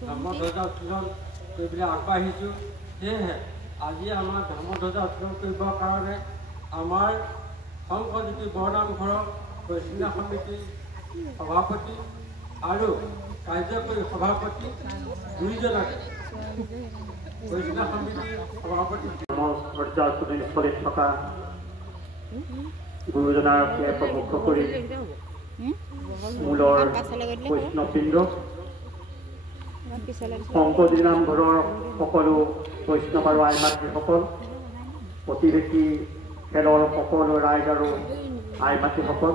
ধৰ্মধ্বজা উত্তোলন কৰিবলৈ আগবাঢ়িছোঁ। সেয়েহে আজি আমাৰ ধৰ্মধ্বজা উত্তোলন কৰিবৰ কাৰণে আমাৰ শংকৰজ্যোতি বৰনামঘৰৰ বৈষ্ণৱ সমিতিৰ সভাপতি আৰু কাৰ্যকৰী সভাপতি দুইজনকে বৈষ্ণৱ সমিতিৰ সভাপতি ধৰ্মধ্বজাস্থলীত থকা গুৰুজনাৰ প্ৰমুখ কৰি মূলৰ বৈষ্ণৱবৃন্দ শংকৰজ্যোতি নামঘৰৰ সকলো বৈষ্ণৱ আৰু আই মাতৃসকল, প্ৰতিবেশী খেলৰ সকলো ৰাইজ আৰু আই মাতৃসকল,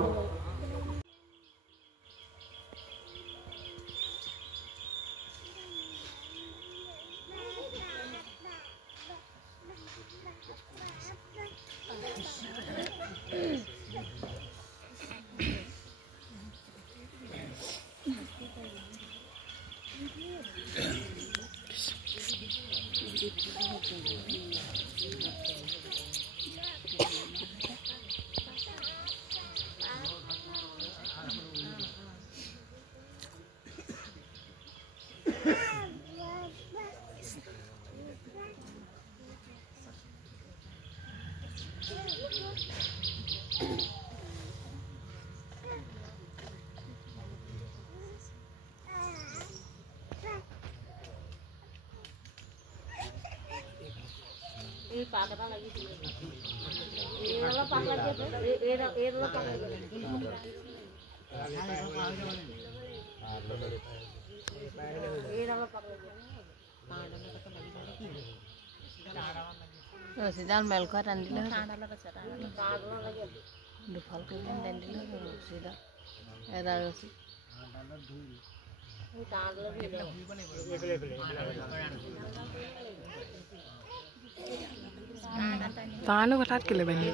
ৰছীডাল মেল খোৱা টান দিলে দুফাল কৰি টান দিলে ৰছীডাল এটা ৰছী তানো কথাত কেলে বান্ধি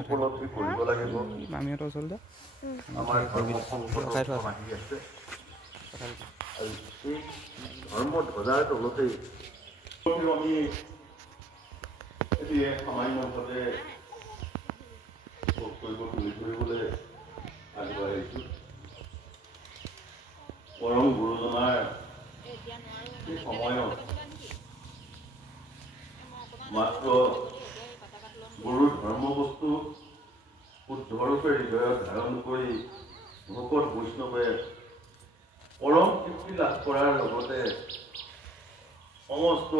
উপলব্ধি কৰিব লাগিব। মামীহঁতৰ ওচৰতে আমাৰ ধৰ্ম ধ্বজাৰ তলতেই আমি সামান্য ভাৱে তুলি ধৰিবলৈ আগবাঢ়িছো। পৰম গুৰুজনাৰ এই সময়ত মাত্ৰ গুৰুৰ ধৰ্মবস্তু শুদ্ধৰূপে হৃদয়ত ধাৰণ কৰি ভকত বৈষ্ণৱে পৰম তৃপ্তি লাভ কৰাৰ লগতে সমস্ত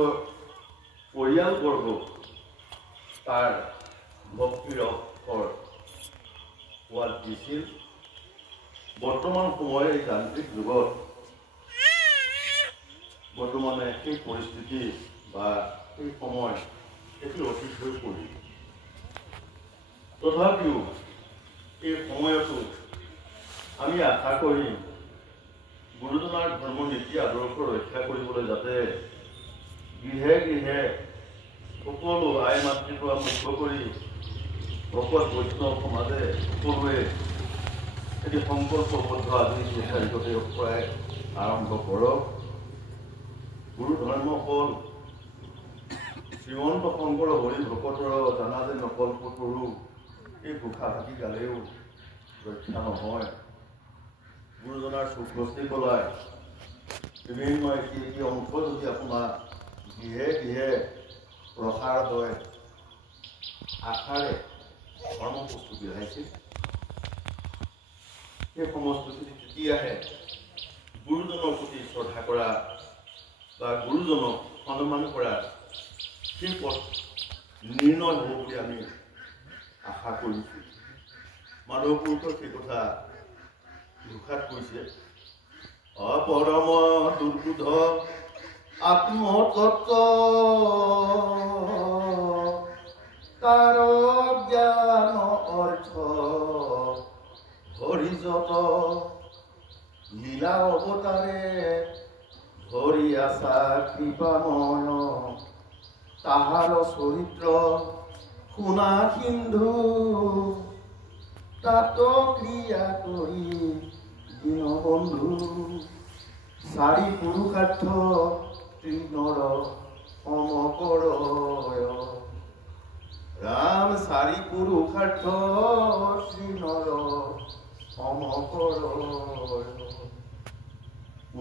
পৰিয়ালবৰ্গ তাৰ ভক্তিৰ অক্ষৰ হোৱাত দিছিল। বৰ্তমান সময়ৰ এই যান্ত্ৰিক যুগত বৰ্তমানে সেই পৰিস্থিতি বা সেই সময় এটি অতীত হৈ পৰিল। তথাপিও এই সময়তো আমি আশা কৰিম গুৰুজনাৰ ধৰ্ম নীতি আদৰ্শ ৰক্ষা কৰিবলৈ যাতে গৃহে গৃহে সকলো আই মাতৃৰ পৰা মুক্ত কৰি ভকত বৈষ্ণৱ সমাজে সকলোৱে এটি সংকল্পবদ্ধ আজি নিৰ্ধাৰিততে পৰাই আৰম্ভ কৰক। গুৰু ধৰ্ম হ'ল শ্ৰীমন্ত শংকৰ হৰি ভকতৰ জানা যে নকল্প তৰু, এই ঘোষা ফাটি গালেও ৰক্ষা নহয়। গুৰুজনাৰ সুখষ্টি কলাই বিভিন্ন এটি অংশ যদি আপোনাৰ গৃহে গৃহে প্ৰসাৰদ্বয় আশাৰে ধৰ্ম প্ৰস্তুতি আহিছিল। সেই সমস্তুতি তেতিয়াহে গুৰুজনৰ প্ৰতি শ্ৰদ্ধা কৰা বা গুৰুজনক সন্মান কৰা সেই পথ নিৰ্ণয় হ'ব বুলি আমি আশা কৰিছোঁ। মাধৱ পুৰুষৰ সেই কথা ঘোষাত কৈছে, অপৰম দুৰ্বোধ আত্মতত্ত্ব তাৰ জ্ঞান অৰ্থ হৰিজত লীলা অৱতাৰে ধৰি আছা কৃপাময় তাহাৰ চৰিত্ৰ শুনা সিন্ধু তাত ক্ৰিয়া কৰি দীনবন্ধু চাৰি পুৰুষাৰ্থ তৃণৰ সমকৰয় ৰাম চাৰি পুৰুষাৰ্থ তৃণৰ সমকৰয়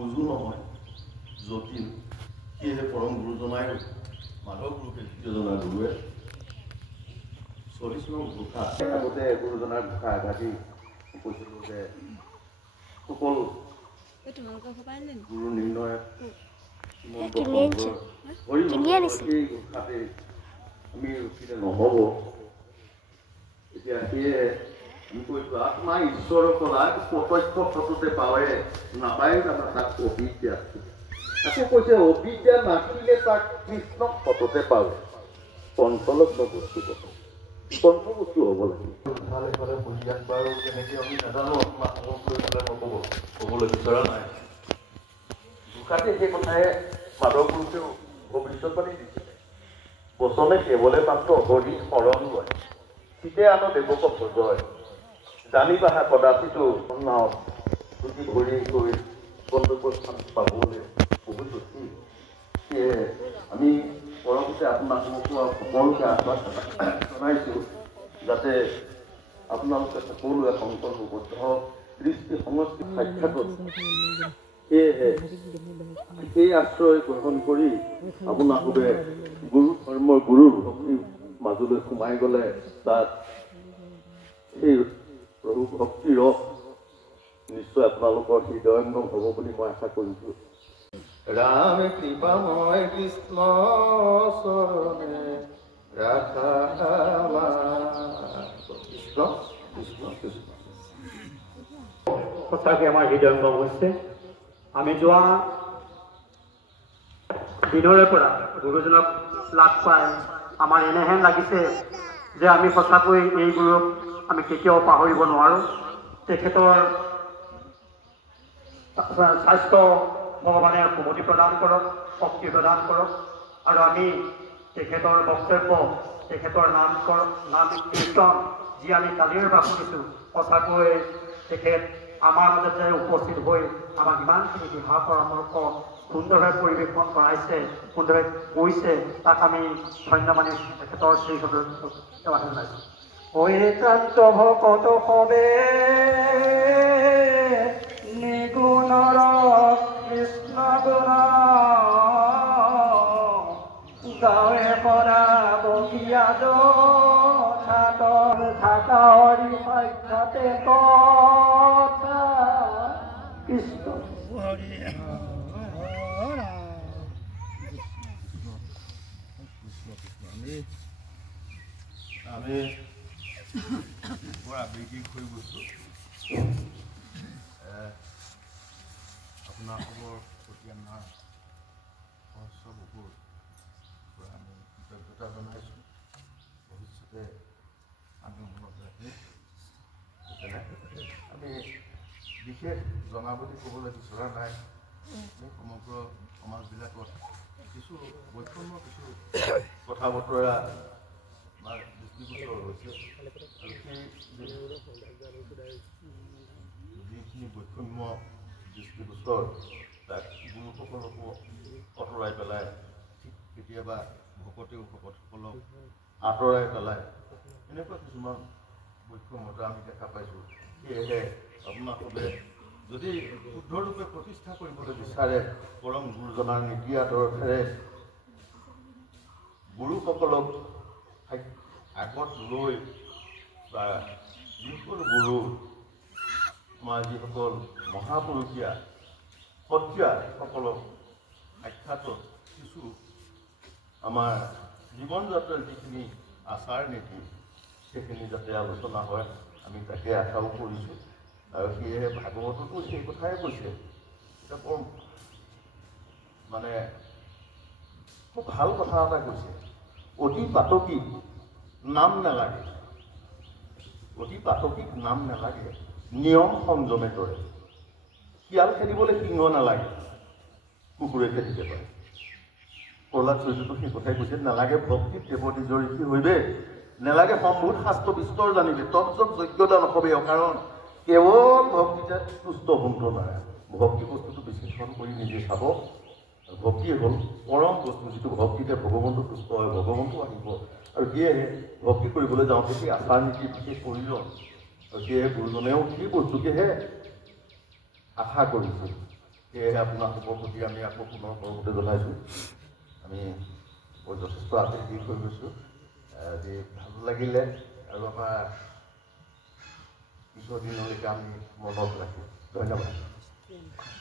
উজু নহয় জটিল। সেয়েহে পৰম গুৰুজনাই মাধৱ পুৰুষে দ্বিতীয়জনা গুৰুৱে 40 নং ঘোষা আগতে গুৰুজনাৰ ঘোষা এভাগি কৈছিলোঁ যে সকল গুৰু নিৰ্ণয় এই ঘোষাতে আমি ৰখিলে নহ'ব। এতিয়া সেয়ে আমি কৈছোঁ আত্মা ঈশ্বৰক লাগ প্ৰত্যক্ষ সততে পাৱে নাপায় তাৰমানে তাক অবিদ্যা। আকৌ কৈছে অবিদ্যা নাছিলে তাক কৃষ্ণক সততে পাৱে। পঞ্চলগ্ন বস্তু পঞ্চবস্তু হ'ব লাগে। ভালে ভালে পঢ়িয়াত বাৰু কেনেকৈ আমি নাজানো, আপোনাক সময় কৰি পেলাই নক'ব, ক'বলৈ বিচৰা নাই। ঘোষাতে সেই কথাই মাধৱ পুৰুষেও ভৱিষ্যতবাণী দিছিলে। বচনে কেৱলে মাত্ৰ হৰি শৰণ লয়, চিতে আন দেৱক ভজয়, জানিবাহা কদাচিতো নাও যদি ভৰি গৈ গন্তব্য স্থান পাবলৈ বহুত বেছি। সেয়ে আমি পৰৱৰ্তী আপোনালোকক সকলোকে আহ্বান জনাইছোঁ যাতে আপোনালোকে সকলোৱে সংকল্পবদ্ধ দৃষ্টি সংস্কৃতি সাক্ষাৎ। সেয়েহে সেই আশ্ৰয় গ্ৰহণ কৰি আপোনালোকে গুৰু ধৰ্মৰ গুৰুৰ ভক্তিৰ মাজলৈ সোমাই গ'লে তাত সেই প্ৰভু ভক্তি ৰস নিশ্চয় আপোনালোকৰ হৃদয়ংগম হ'ব বুলি মই আশা কৰিছোঁ। ৰাম কৃপাময় কৃষ্ণ চৰণে ৰাখা কৃষ্ণ কৃষ্ণ কৃষ্ণ। সঁচাকৈ আমাৰ হৃদয়ংগম হৈছে। আমি যোৱা দিনৰে পৰা গুৰুজনক লাভ পাই আমাৰ এনেহেন লাগিছে যে আমি সঁচাকৈ এই গুৰুক আমি কেতিয়াও পাহৰিব নোৱাৰোঁ। তেখেতৰ স্বাস্থ্য ভগৱানে সুমতি প্ৰদান কৰক, শক্তি প্ৰদান কৰক, আৰু আমি তেখেতৰ বক্তব্য, তেখেতৰ নাম কীৰ্তন যি আমি কালিৰ পৰা শুনিছোঁ, সঁচাকৈ তেখেত আমাৰ মাজতে উপস্থিত হৈ আমাক ইমানখিনি দিহা পৰামৰ্শ সুন্দৰভাৱে পৰিৱেশন কৰাইছে, সুন্দৰভাৱে কৈছে, তাক আমি ধন্য মানি তেখেতৰ শ্ৰীচৰণত সেৱা জনাইছোঁ। ঐকান্ত ভকত সবে নিগুণৰ কৃষ্ণ গুণ গাঁৱে পৰা বকিয়া থাকা হৰি সাক্ষাতে কথা কৃষ্ণ। আমি বৰ আৱেগিক হৈ গৈছোঁ। আপোনালোকৰ প্ৰতি আমাৰ সহস্ৰ বুকুৰ পৰা আমি কৃতজ্ঞতা জনাইছোঁ। ভৱিষ্যতে আমি মনত ৰাখি আমি বিশেষ জনাবলী ক'বলৈ বিচৰা নাই। এই সমগ্ৰ সমাজবিলাকত কিছু বৈষম্য, কিছু কথা বতৰা আমাৰ দৃষ্টিগোচৰ হৈছে, আৰু সেই যিখিনি বৈষম্য দৃষ্টিগোচৰ তাক গুৰুসকলকো আঁতৰাই পেলাই, ঠিক কেতিয়াবা ভকতেও ভকতসকলক আঁতৰাই পেলাই এনেকুৱা কিছুমান বৈষম্যতা আমি দেখা পাইছোঁ। সেয়েহে আপোনালোকে যদি শুদ্ধৰূপে প্ৰতিষ্ঠা কৰিবলৈ বিচাৰে, পৰম গুৰুজনাৰ নীতি আদৰ্শেৰে গুৰুসকলক আগত লৈ বা যিসকল গুৰু আমাৰ যিসকল মহাপুৰুষীয়া সত্ৰীয়াসকলক সাক্ষাৎ কিছু আমাৰ জীৱন যাত্ৰাৰ যিখিনি আচাৰ নীতি সেইখিনি যাতে আলোচনা হয় আমি তাকে আশাও কৰিছোঁ আৰু সেয়েহে ভাগৱততো সেই কথাই কৈছে এটা বৰ মানে খুব ভাল কথা এটা কৈছে অতি পাতকীক নাম নালাগে নিয়ম সংযমে কৰে শিয়াল খেদিবলৈ সিংহ নালাগে কুকুৰে খেদিব পাৰে প্ৰহ্লাদ চৰিত্ৰটো সেই কথাই কৈছে নালাগে ভক্তিত দেৱতীজ ঋষি হৈবে নালাগে সম্ভূত শাস্ত্ৰ বিস্তৰ জানিবে তৎসব যোগ্যতা নকবে কাৰণ কেৱল ভক্তিতে তুষ্ট হন্ত নাই ভক্তি বস্তুটো বিশ্লেষণ কৰি নিজে চাব ভক্তিয়ে হ'ল পৰম বস্তু যিটো ভক্তিতে ভগৱন্ত তুষ্ট হয় ভগৱন্ত আহিব আৰু সেয়েহে ভক্তি কৰিবলৈ যাওঁতে সেই আচাৰ নীতি বিশেষ প্ৰয়োজন আৰু সেয়েহে গুৰুজনেও সেই বস্তুকেহে আশা কৰিছোঁ সেয়েহে আপোনালোকৰ প্ৰতি আমি আকৌ পুনৰ কৰ্মতে জনাইছোঁ আমি বৰ যথেষ্ট আৱেগিক হৈ গৈছোঁ আজি ভাল লাগিলে আৰু আমাৰ কিছু দিনলৈকে আমি মনত ৰাখিম ধন্যবাদ